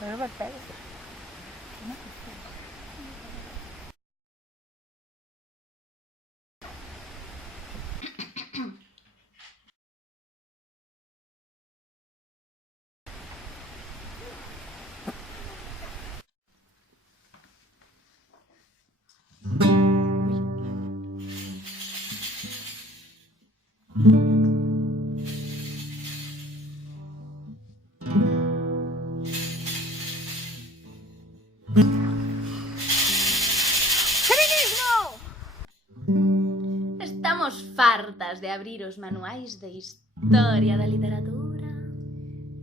Pero vai pega. Estamos fartas de abrir os manuais de historia da literatura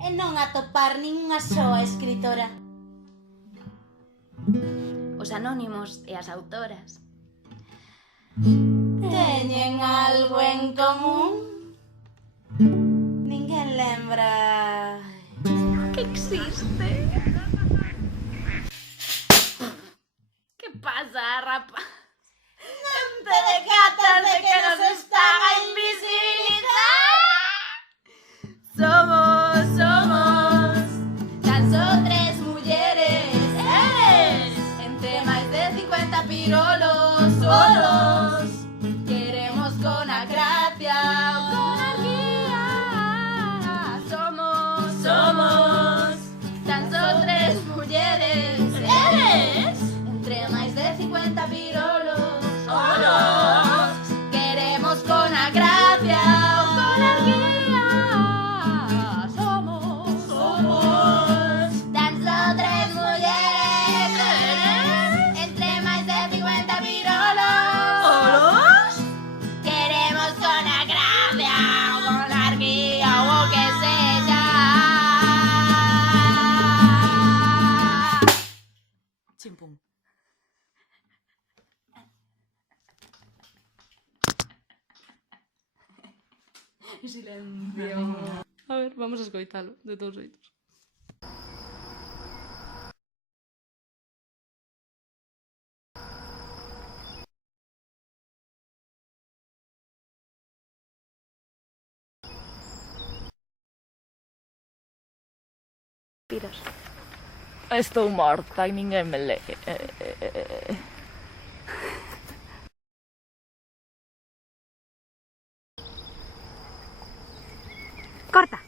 e non atopar ningunha soa escritora. os anónimos e as autoras. Teñen algo en común. Ninguén lembra Que existe? Que pasa, rapa? te decatas de que nos están a invisibilizar. Somos tan só tres mulleres. Entre máis de 50 pirolos solos. Queremos con a gracia o con arquía. Somos tan só tres mulleres. Entre máis de 50 pirolos solos. Queremos con a gracia o con arquía. Somos tan só tres mulleres. Entre máis de 50 pirolos. Queremos con a gracia o con arquía o o que sexa. Chimpum. Silencio. A ver, vamos a escoitalo, de todos xeitos. Piros. Estou morta e ninguén me lee. Corta.